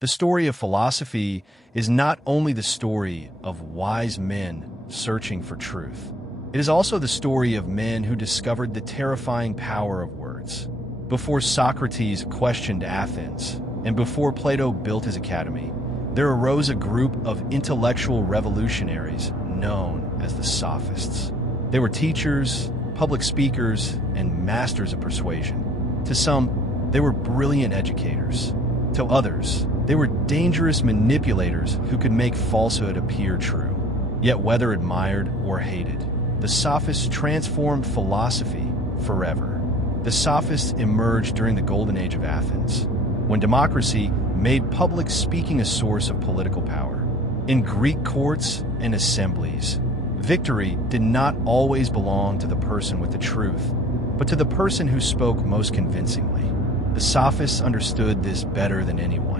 The story of philosophy is not only the story of wise men searching for truth. It is also the story of men who discovered the terrifying power of words. Before Socrates questioned Athens, and before Plato built his academy, there arose a group of intellectual revolutionaries known as the Sophists. They were teachers, public speakers, and masters of persuasion. To some, they were brilliant educators. To others, they were dangerous manipulators who could make falsehood appear true. Yet whether admired or hated, the Sophists transformed philosophy forever. The Sophists emerged during the Golden Age of Athens, when democracy made public speaking a source of political power. In Greek courts and assemblies, victory did not always belong to the person with the truth, but to the person who spoke most convincingly. The Sophists understood this better than anyone.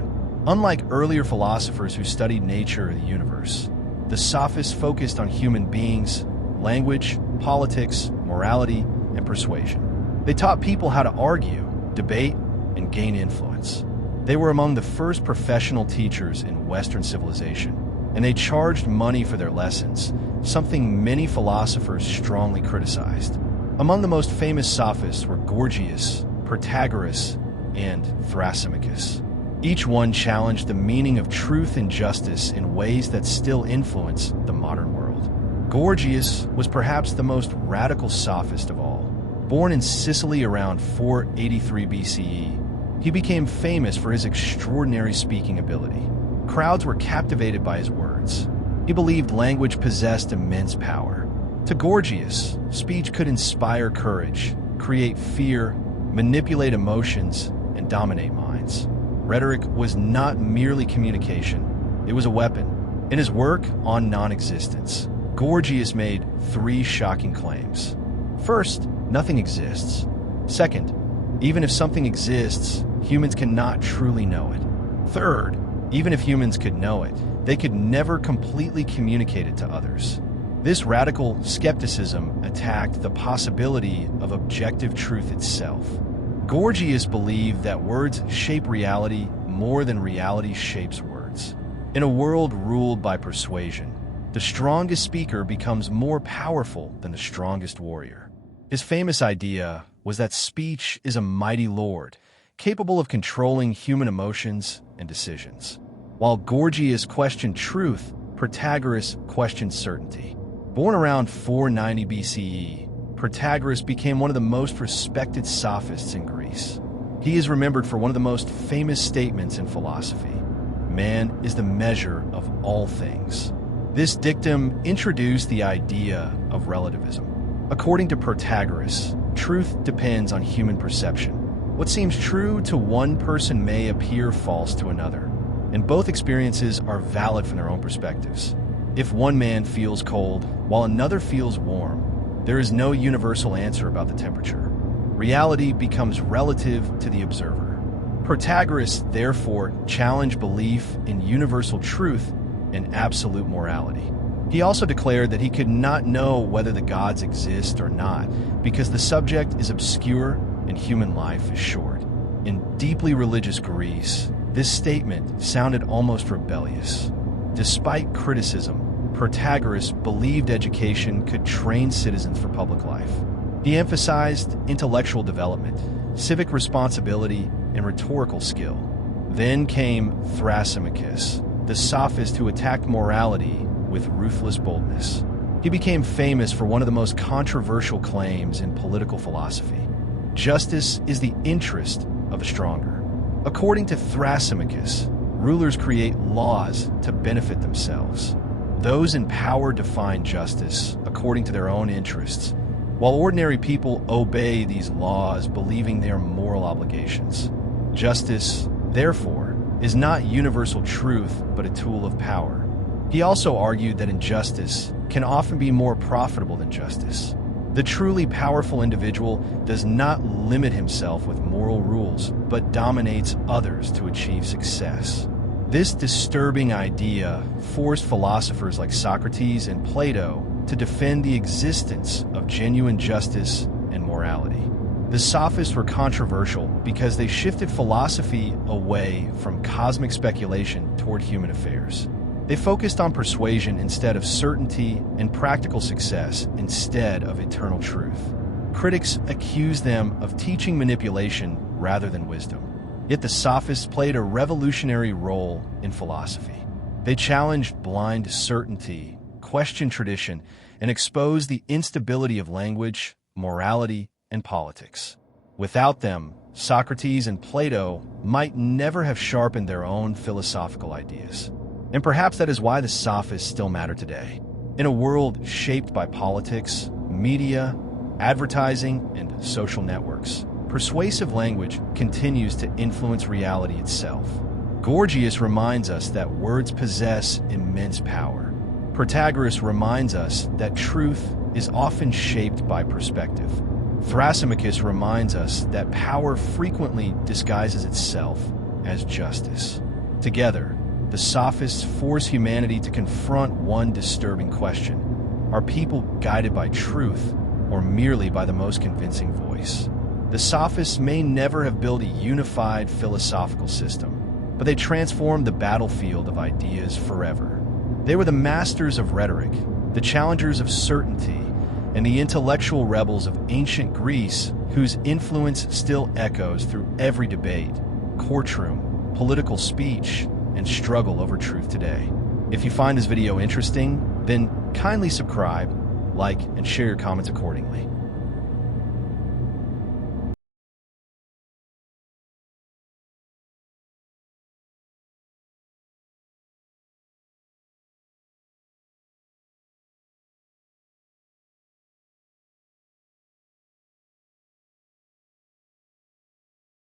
Unlike earlier philosophers who studied nature or the universe, the Sophists focused on human beings, language, politics, morality, and persuasion. They taught people how to argue, debate, and gain influence. They were among the first professional teachers in Western civilization, and they charged money for their lessons, something many philosophers strongly criticized. Among the most famous Sophists were Gorgias, Protagoras, and Thrasymachus. Each one challenged the meaning of truth and justice in ways that still influence the modern world. Gorgias was perhaps the most radical sophist of all. Born in Sicily around 483 BCE, he became famous for his extraordinary speaking ability. Crowds were captivated by his words. He believed language possessed immense power. To Gorgias, speech could inspire courage, create fear, manipulate emotions, and dominate minds. Rhetoric was not merely communication, it was a weapon. In his work on non-existence, Gorgias made three shocking claims. First, nothing exists. Second, even if something exists, humans cannot truly know it. Third, even if humans could know it, they could never completely communicate it to others. This radical skepticism attacked the possibility of objective truth itself. Gorgias believed that words shape reality more than reality shapes words. In a world ruled by persuasion, the strongest speaker becomes more powerful than the strongest warrior. His famous idea was that speech is a mighty lord, capable of controlling human emotions and decisions. While Gorgias questioned truth, Protagoras questioned certainty. Born around 490 BCE, Protagoras became one of the most respected sophists in Greece. He is remembered for one of the most famous statements in philosophy: "Man is the measure of all things." This dictum introduced the idea of relativism. According to Protagoras, truth depends on human perception. What seems true to one person may appear false to another, and both experiences are valid from their own perspectives. If one man feels cold while another feels warm, there is no universal answer about the temperature. Reality becomes relative to the observer. Protagoras therefore challenged belief in universal truth and absolute morality. He also declared that he could not know whether the gods exist or not, because the subject is obscure and human life is short. In deeply religious Greece, this statement sounded almost rebellious. Despite criticism, Protagoras believed education could train citizens for public life. He emphasized intellectual development, civic responsibility, and rhetorical skill. Then came Thrasymachus, the sophist who attacked morality with ruthless boldness. He became famous for one of the most controversial claims in political philosophy: justice is the interest of the stronger. According to Thrasymachus, rulers create laws to benefit themselves. Those in power define justice according to their own interests, while ordinary people obey these laws believing they are moral obligations. Justice, therefore, is not universal truth but a tool of power. He also argued that injustice can often be more profitable than justice. The truly powerful individual does not limit himself with moral rules, but dominates others to achieve success. This disturbing idea forced philosophers like Socrates and Plato to defend the existence of genuine justice and morality. The Sophists were controversial because they shifted philosophy away from cosmic speculation toward human affairs. They focused on persuasion instead of certainty and practical success instead of eternal truth. Critics accused them of teaching manipulation rather than wisdom. Yet the Sophists played a revolutionary role in philosophy. They challenged blind certainty, questioned tradition, and exposed the instability of language, morality, and politics. Without them, Socrates and Plato might never have sharpened their own philosophical ideas. And perhaps that is why the Sophists still matter today. In a world shaped by politics, media, advertising, and social networks, persuasive language continues to influence reality itself. Gorgias reminds us that words possess immense power. Protagoras reminds us that truth is often shaped by perspective. Thrasymachus reminds us that power frequently disguises itself as justice. Together, the Sophists force humanity to confront one disturbing question: are people guided by truth or merely by the most convincing voice? The Sophists may never have built a unified philosophical system, but they transformed the battlefield of ideas forever. They were the masters of rhetoric, the challengers of certainty, and the intellectual rebels of ancient Greece whose influence still echoes through every debate, courtroom, political speech, and struggle over truth today. If you find this video interesting, then kindly subscribe, like, and share your comments accordingly.